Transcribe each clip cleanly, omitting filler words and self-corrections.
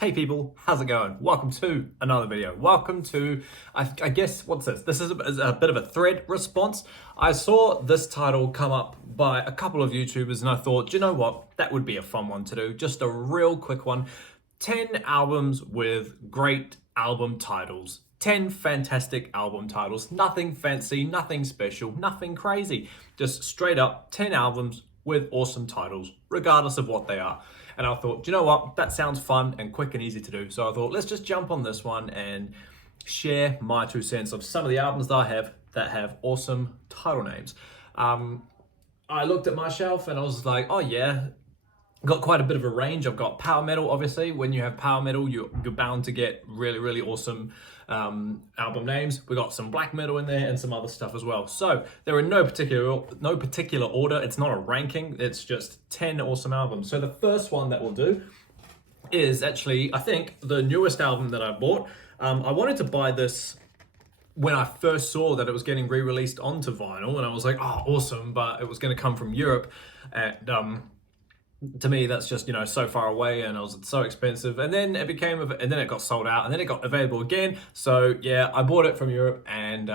Hey people, how's it going? Welcome to another video. Welcome to, I guess, what's this? This is a bit of a thread response. I saw this title come up by a couple of YouTubers and I thought, do you know what? That would be a fun one to do. Just a real quick one. 10 albums with great album titles. 10 fantastic album titles. Nothing fancy, nothing special, nothing crazy. Just straight up 10 albums with awesome titles, regardless of what they are. And I thought, do you know what? That sounds fun and quick and easy to do. So I thought, let's just jump on this one and share my 2 cents of some of the albums that I have awesome title names. I looked at my shelf and I was like, oh yeah, got quite a bit of a range. I've got power metal, obviously. When you have power metal, you're bound to get really, really awesome album names. We got some black metal in there and some other stuff as well. So they're in no particular order. It's not a ranking. It's just 10 awesome albums. So the first one that we'll do is actually, I think, the newest album that I bought. I wanted to buy this when I first saw that it was getting re-released onto vinyl, and I was like, oh, awesome, but it was going to come from Europe. And to me, that's just, so far away, and it was so expensive. And then it got sold out, and then it got available again. So yeah, I bought it from Europe, and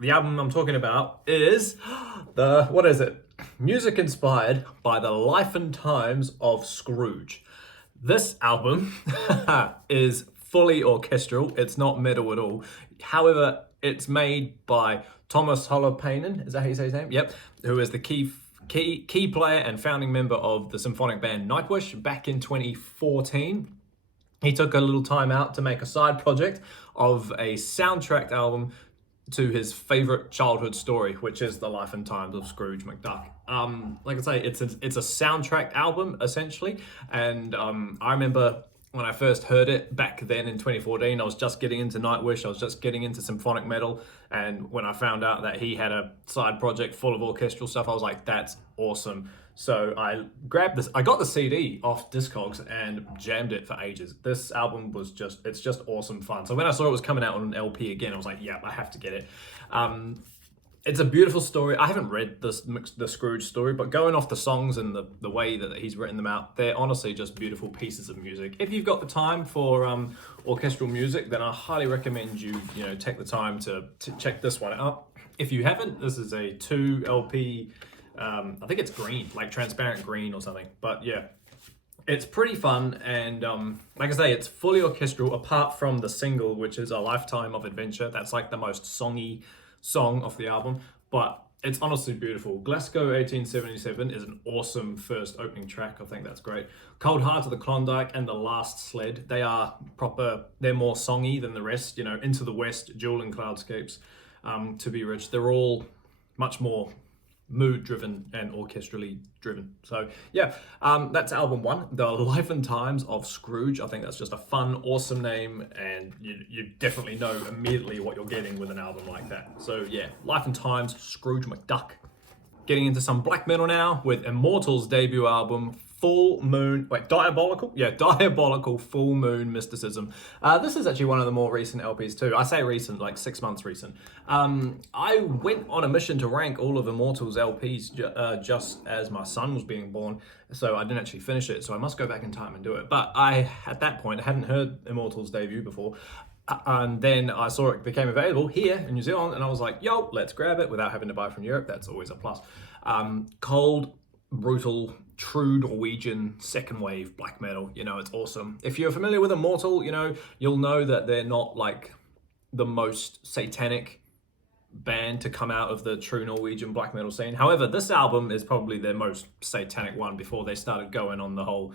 the album I'm talking about is what is it? Music inspired by the life and times of Scrooge. This album is fully orchestral. It's not metal at all. However, it's made by Thomas Holopainen. Is that how you say his name? Yep. Who is the key player and founding member of the symphonic band Nightwish back in 2014. He took a little time out to make a side project of a soundtrack album to his favorite childhood story, which is The Life and Times of Scrooge McDuck. Like I say, it's a soundtrack album essentially, and I remember when I first heard it back then in 2014, I was just getting into Nightwish, I was just getting into symphonic metal, and when I found out that he had a side project full of orchestral stuff, I was like, that's awesome. So I grabbed this, I got the CD off Discogs and jammed it for ages. This album was it's just awesome fun. So when I saw it was coming out on an LP again, I was like, yeah, I have to get it. It's a beautiful story. I haven't read the Scrooge story, but going off the songs and the way that he's written them out, they're honestly just beautiful pieces of music. If you've got the time for orchestral music, then I highly recommend you take the time to check this one out. If you haven't, this is a 2 LP. I think it's green, like transparent green or something. But yeah, it's pretty fun, and like I say, it's fully orchestral apart from the single, which is A Lifetime of Adventure. That's like the most songy song of the album, but it's honestly beautiful. Glasgow 1877 is an awesome first opening track. I think that's great. Cold Heart of the Klondike and The Last Sled, they're more songy than the rest. Into the West, Jewel and Cloudscapes, To Be Rich, they're all much more mood driven and orchestrally driven. So yeah, that's album 1, The Life and Times of Scrooge. I think that's just a fun, awesome name, and you definitely know immediately what you're getting with an album like that. So yeah, Life and Times, Scrooge McDuck. Getting into some black metal now with Immortal's debut album, Diabolical Full Moon Mysticism. This is actually one of the more recent LPs too. I say recent, like 6 months recent. I went on a mission to rank all of Immortal's LPs just as my son was being born, so I didn't actually finish it, so I must go back in time and do it. But at that point, I hadn't heard Immortal's debut before. And then I saw it became available here in New Zealand, and I was like, yo, let's grab it without having to buy from Europe. That's always a plus. Cold, brutal, true Norwegian second wave black metal. It's awesome. If you're familiar with Immortal, you'll know that they're not like the most satanic band to come out of the true Norwegian black metal scene. However, this album is probably their most satanic one before they started going on the whole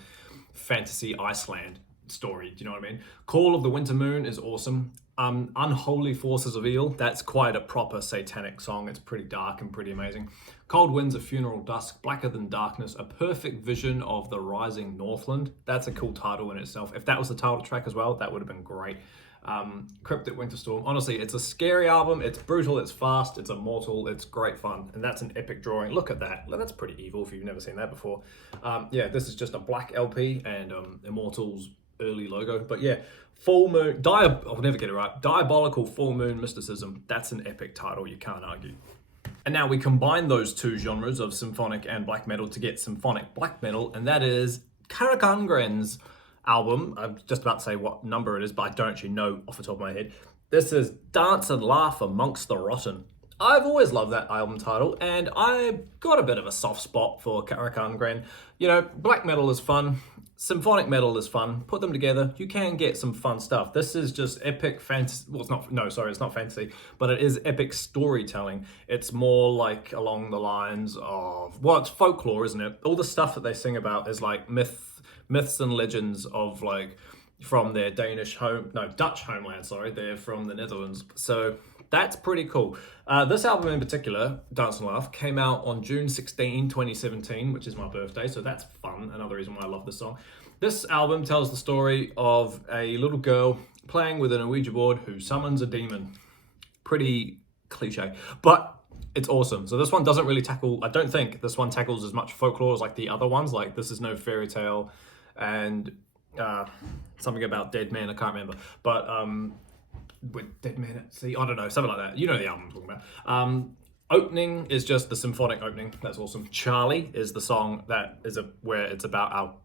fantasy Iceland story. Do you know what I mean? Call of the Winter Moon is awesome. Unholy Forces of Evil, that's quite a proper satanic song. It's pretty dark and pretty amazing. Cold Winds of Funeral Dusk, Blacker Than Darkness, A Perfect Vision of the Rising Northland. That's a cool title in itself. If that was the title track as well, that would have been great. Cryptic Winter Storm. Honestly, it's a scary album. It's brutal, it's fast, it's immortal, it's great fun, and that's an epic drawing. Look at that. That's pretty evil if you've never seen that before. Yeah, this is just a black LP and Immortal's early logo. But yeah, Full Moon, I'll never get it right. Diabolical Full Moon Mysticism. That's an epic title, you can't argue. And now we combine those two genres of symphonic and black metal to get symphonic black metal, and that is Karakangren's album. I'm just about to say what number it is, but I don't actually know off the top of my head. This is Dance and Laugh Amongst the Rotten. I've always loved that album title, and I've got a bit of a soft spot for Carrick Almgren. You know, black metal is fun, symphonic metal is fun. Put them together, you can get some fun stuff. This is just epic fantasy. Well, it's not fantasy, but it is epic storytelling. It's more like along the lines of, well, it's folklore, isn't it? All the stuff that they sing about is like myths and legends of like from their Dutch homeland, sorry. They're from the Netherlands. So that's pretty cool. This album in particular, Dance and Laugh, came out on June 16, 2017, which is my birthday, so that's fun. Another reason why I love this song. This album tells the story of a little girl playing with an Ouija board who summons a demon. Pretty cliche, but it's awesome. So this one doesn't really tackle, I don't think this one tackles as much folklore as like the other ones. Like This Is No Fairy Tale and something about dead men, I can't remember. But with Dead Man at Sea, I don't know, something like that. You know the album I'm talking about. Opening is just the symphonic opening. That's awesome. Charlie is the song that is where it's about our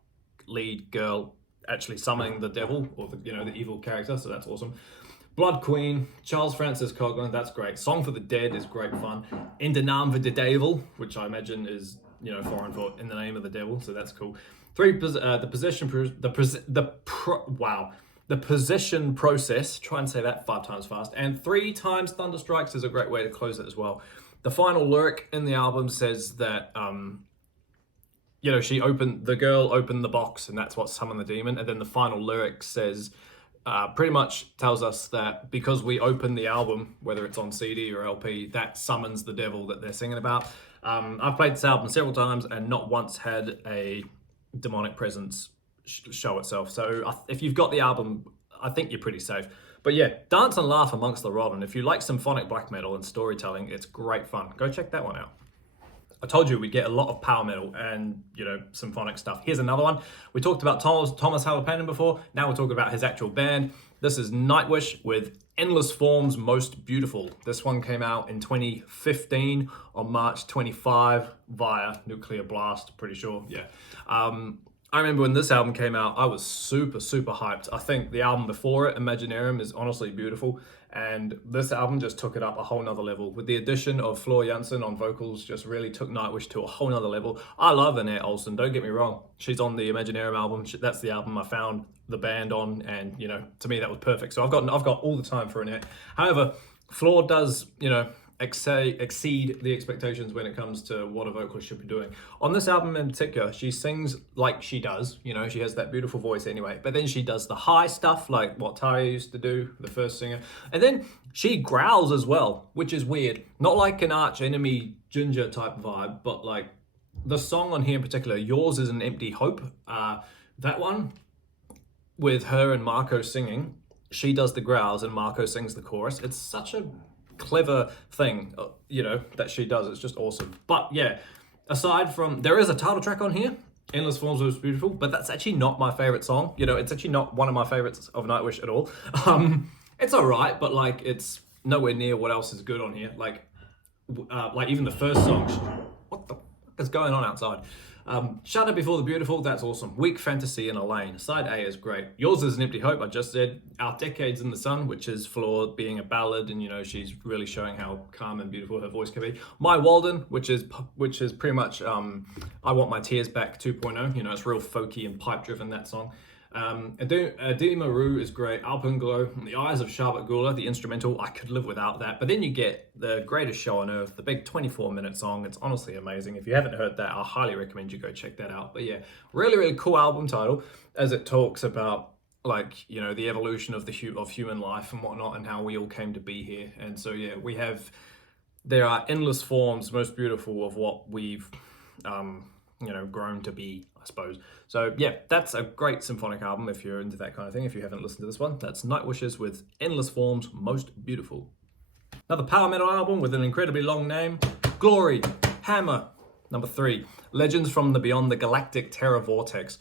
lead girl actually summoning the devil or the evil character. So that's awesome. Blood Queen, Charles Francis Coughlin, that's great. Song for the Dead is great fun. In the Naam for the Devil, which I imagine is foreign for In the Name of the Devil, so that's cool. The Position Process, try and say that 5 times fast, and 3 times Thunderstrikes is a great way to close it as well. The final lyric in the album says that the girl opened the box and that's what summoned the demon, and then the final lyric says pretty much tells us that because we open the album, whether it's on CD or LP, that summons the devil that they're singing about. I've played this album several times and not once had a demonic presence show itself. So if you've got the album, I think you're pretty safe. But yeah, Dance and Laugh Amongst the Rotten. If you like symphonic black metal and storytelling, it's great fun. Go check that one out. I told you we'd get a lot of power metal and, symphonic stuff. Here's another one. We talked about Thomas Halopainen before. Now we're talking about his actual band. This is Nightwish with Endless Forms Most Beautiful. This one came out in 2015 on March 25 via Nuclear Blast, pretty sure. Yeah. I remember when this album came out, I was super, super hyped. I think the album before it, Imaginarium, is honestly beautiful. And this album just took it up a whole nother level. With the addition of Floor Jansen on vocals, just really took Nightwish to a whole nother level. I love Annette Olsen, don't get me wrong. She's on the Imaginarium album. That's the album I found the band on. And, to me, that was perfect. So I've got all the time for Annette. However, Floor does, exceed the expectations when it comes to what a vocalist should be doing. On this album in particular, she sings like she does, she has that beautiful voice anyway, but then she does the high stuff like what Tarja used to do, the first singer, and then she growls as well, which is weird. Not like an arch enemy Ginger type vibe, but like the song on here in particular, Yours Is an Empty Hope, that one with her and Marco singing, she does the growls and Marco sings the chorus. It's such a clever thing, that she does. It's just awesome. But yeah, aside from, there is a title track on here, Endless Forms Was Beautiful, but that's actually not my favorite song. It's actually not one of my favorites of Nightwish at all. It's all right, but like it's nowhere near what else is good on here. Like even the first song, what the fuck is going on outside? Shadow Before the Beautiful, that's awesome. Weak Fantasy and Elaine. Side A is great. Yours Is an Empty Hope, I just said. Our Decades in the Sun, which is Floor being a ballad, and she's really showing how calm and beautiful her voice can be. My Walden, which is pretty much I Want My Tears Back 2.0. It's real folky and pipe driven, that song. Aditi Maru is great. Alpenglow, The Eyes of Charlotte Gula, the instrumental, I could live without that. But then you get the greatest show on earth, the big 24-minute song. It's honestly amazing. If you haven't heard that, I highly recommend you go check that out. But yeah, really, really cool album title as it talks about the evolution of human life and whatnot and how we all came to be here. And so yeah, there are endless forms most beautiful of what we've grown to be, I suppose. So yeah, that's a great symphonic album if you're into that kind of thing. If you haven't listened to this one, that's Nightwishes with Endless Forms Most Beautiful. Another power metal album with an incredibly long name, Glory Hammer. Number 3, Legends from the Beyond the Galactic Terror Vortex.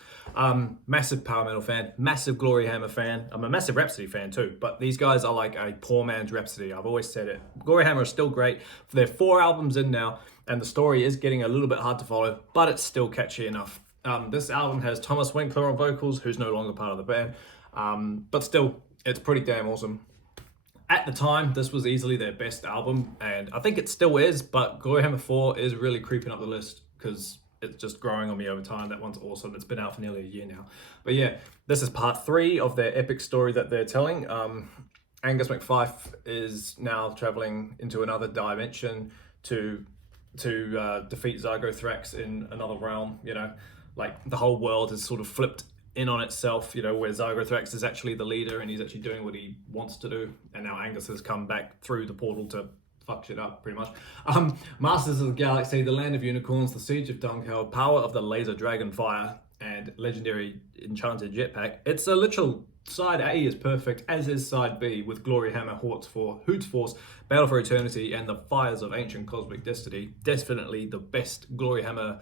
Massive power metal fan, massive Glory Hammer fan. I'm a massive Rhapsody fan too, but these guys are like a poor man's Rhapsody. I've always said it. Glory Hammer is still great. They're 4 albums in now, and the story is getting a little bit hard to follow, but it's still catchy enough. This album has Thomas Winkler on vocals, who's no longer part of the band, but still, it's pretty damn awesome. At the time, this was easily their best album, and I think it still is, but Gloryhammer 4 is really creeping up the list because it's just growing on me over time. That one's awesome. It's been out for nearly a year now. But yeah, this is part 3 of their epic story that they're telling. Angus MacPhife is now traveling into another dimension to defeat Zygothrax in another realm. You know, like the whole world is sort of flipped in on itself, you know, where Zygothrax is actually the leader and he's actually doing what he wants to do. And now Angus has come back through the portal to fuck shit up, pretty much. Masters of the Galaxy, The Land of Unicorns, The Siege of Dunkeld, Power of the Laser Dragon Fire, and Legendary Enchanted Jetpack. It's a literal side A is perfect, as is side B, with Gloryhammer, Hoots Force, Battle for Eternity, and the Fires of Ancient Cosmic Destiny. Definitely the best Gloryhammer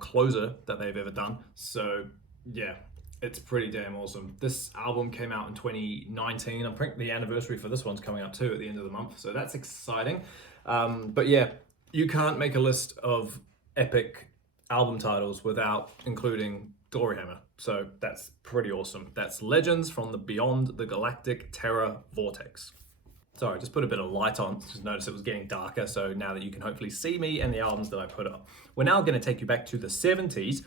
closer that they've ever done. So yeah, it's pretty damn awesome. This album came out in 2019. I think the anniversary for this one's coming up too at the end of the month, so that's exciting. But yeah, you can't make a list of epic album titles without including Gloryhammer, so that's pretty awesome. That's Legends from the Beyond the Galactic Terror Vortex. Sorry, just put a bit of light on. Just noticed it was getting darker, so now that you can hopefully see me and the albums that I put up. We're now going to take you back to the 70s.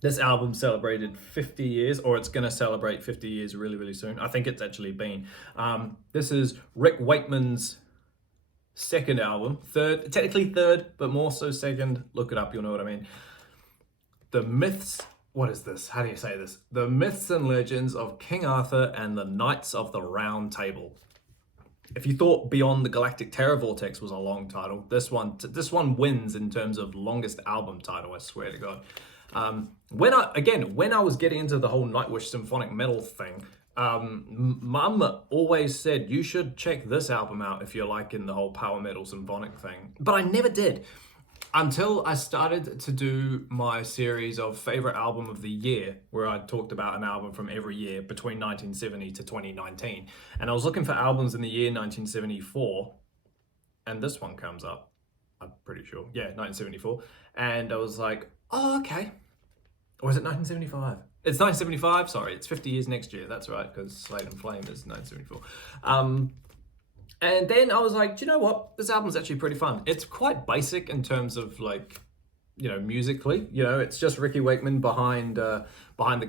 This album celebrated 50 years, or it's going to celebrate 50 years really, really soon. I think it's actually been. This is Rick Wakeman's second album. Technically third, but more so second. Look it up, you'll know what I mean. The Myths, what is this? How do you say this? The Myths and Legends of King Arthur and the Knights of the Round Table. If you thought Beyond the Galactic Terror Vortex was a long title, this one wins in terms of longest album title, I swear to God. When I was getting into the whole Nightwish symphonic metal thing, Mum always said you should check this album out if you're liking the whole power metal symphonic thing. But I never did until I started to do my series of favorite album of the year, where I talked about an album from every year between 1970 to 2019. And I was looking for albums in the year 1974, and this one comes up. I'm pretty sure. Yeah, 1974. And I was like, oh, okay. Or is it 1975? It's 1975, sorry. It's 50 years next year. That's right, because Slade and Flame is 1974. And then I was like, do you know what? This album's actually pretty fun. It's quite basic in terms of, like, you know, musically. You know, it's just Ricky Wakeman behind the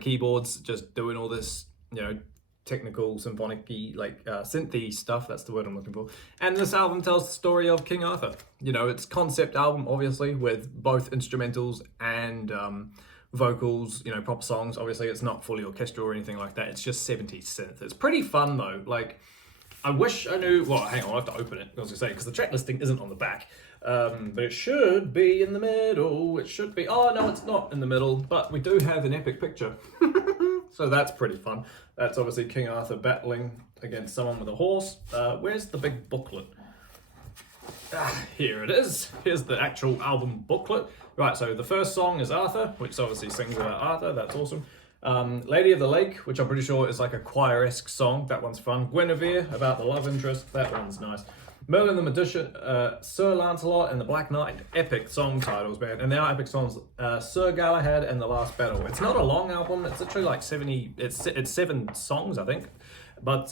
keyboards, just doing all this, you know, technical, symphonic-y, like synthy stuff. That's the word I'm looking for. And this album tells the story of King Arthur. You know, it's concept album, obviously, with both instrumentals and vocals, you know, proper songs. Obviously, it's not fully orchestral or anything like that. It's just 70s synth. It's pretty fun, though. Like, I wish I knew... Well, hang on, I have to open it, I was going to say, because the track listing isn't on the back. But it should be in the middle. It should be... Oh, no, it's not in the middle. But we do have an epic picture. So that's pretty fun. That's obviously King Arthur battling against someone with a horse. Where's the big booklet? Here it is. Here's the actual album booklet. Right, so the first song is Arthur, which obviously sings about Arthur. That's awesome. Lady of the Lake, which I'm pretty sure is like a choir-esque song. That one's fun. Guinevere, about the love interest. That one's nice. Merlin the Magician, Sir Lancelot and the Black Knight. Epic song titles, man. And they are epic songs. Sir Galahad and the Last Battle. It's not a long album. It's literally like 70... It's 7 songs, I think. But,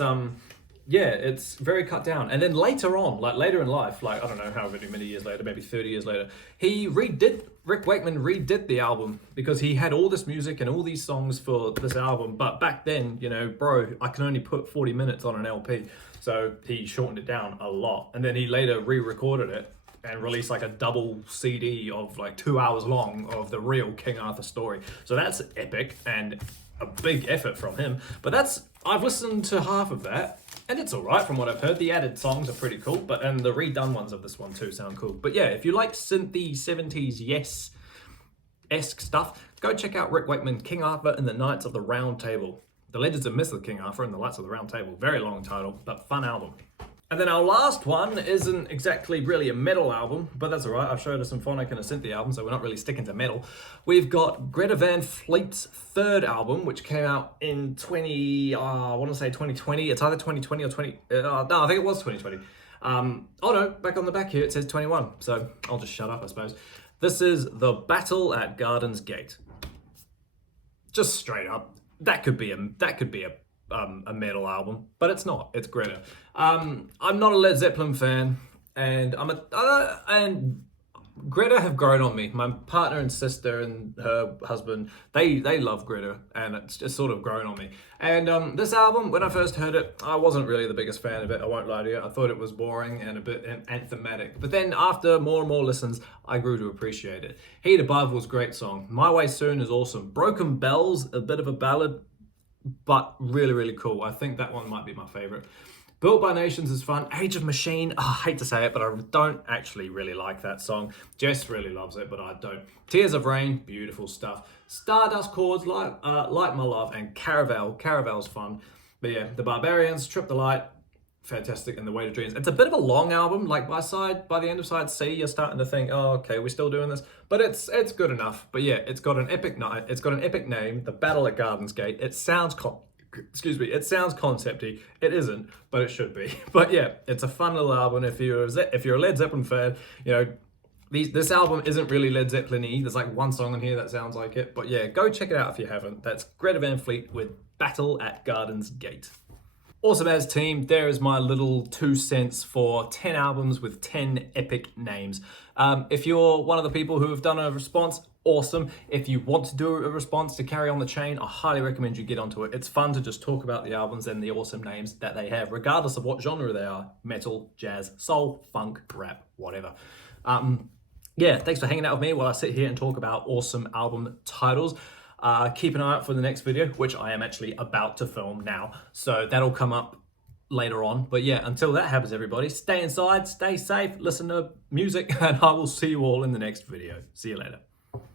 yeah, it's very cut down. And then later on, like later in life, like, I don't know, however many years later, maybe 30 years later, Rick Wakeman redid the album because he had all this music and all these songs for this album. But back then, you know, bro, I can only put 40 minutes on an LP. So he shortened it down a lot. And then he later re-recorded it and released like a double CD of like 2 hours long of the real King Arthur story. So that's epic and a big effort from him. But I've listened to half of that. And it's alright from what I've heard. The added songs are pretty cool, and the redone ones of this one too sound cool. But yeah, if you like synthy 70s yes-esque stuff, go check out Rick Wakeman, King Arthur and the Knights of the Round Table. The Legends and Myths of King Arthur and the Knights of the Round Table. Very long title, but fun album. And then our last one isn't exactly really a metal album, but that's alright. I've showed a symphonic and a synthy album, so we're not really sticking to metal. We've got Greta Van Fleet's third album, which came out in 2020. It's either 2020 or 20... no, I think it was 2020. Oh no, back on the back here it says 21, so I'll just shut up, I suppose. This is The Battle at Garden's Gate. just straight up, that could be a metal album, but it's not. It's Greta. I'm not a Led Zeppelin fan, and and Greta have grown on me. My partner and sister and her husband, they love Greta, and it's just sort of grown on me. And this album, when I first heard it, I wasn't really the biggest fan of it. I won't lie to you. I thought it was boring and a bit anthematic. But then after more and more listens, I grew to appreciate it. Heat Above was a great song. My Way Soon is awesome. Broken Bells, a bit of a ballad, but really, really cool. I think that one might be my favorite. Built by Nations is fun. Age of Machine, I hate to say it, but I don't actually really like that song. Jess really loves it, but I don't. Tears of Rain, beautiful stuff. Stardust Chords, Like My Love, and Caravel. Caravel's fun. But yeah, The Barbarians, Trip the Light, fantastic, and The Weight of Dreams. It's a bit of a long album, like by the end of side C, you're starting to think, oh, okay, we're still doing this. But it's good enough. But yeah, it's got an epic night. It's got an epic name, The Battle at Gardens Gate. It sounds it sounds concepty. It isn't, but it should be. But yeah, it's a fun little album. If you're a Led Zeppelin fan, you know, this album isn't really Led Zeppelin-y. There's like one song on here that sounds like it. But yeah, go check it out if you haven't. That's Greta Van Fleet with Battle at Gardens Gate. Awesome As team, there is my little 2 cents for 10 albums with 10 epic names. If you're one of the people who have done a response, awesome. If you want to do a response to carry on the chain, I highly recommend you get onto it. It's fun to just talk about the albums and the awesome names that they have, regardless of what genre they are: metal, jazz, soul, funk, rap, whatever. Yeah, thanks for hanging out with me while I sit here and talk about awesome album titles. Keep an eye out for the next video, which I am actually about to film now. So that'll come up later on. But yeah, until that happens, everybody, stay inside, stay safe, listen to music, and I will see you all in the next video. See you later.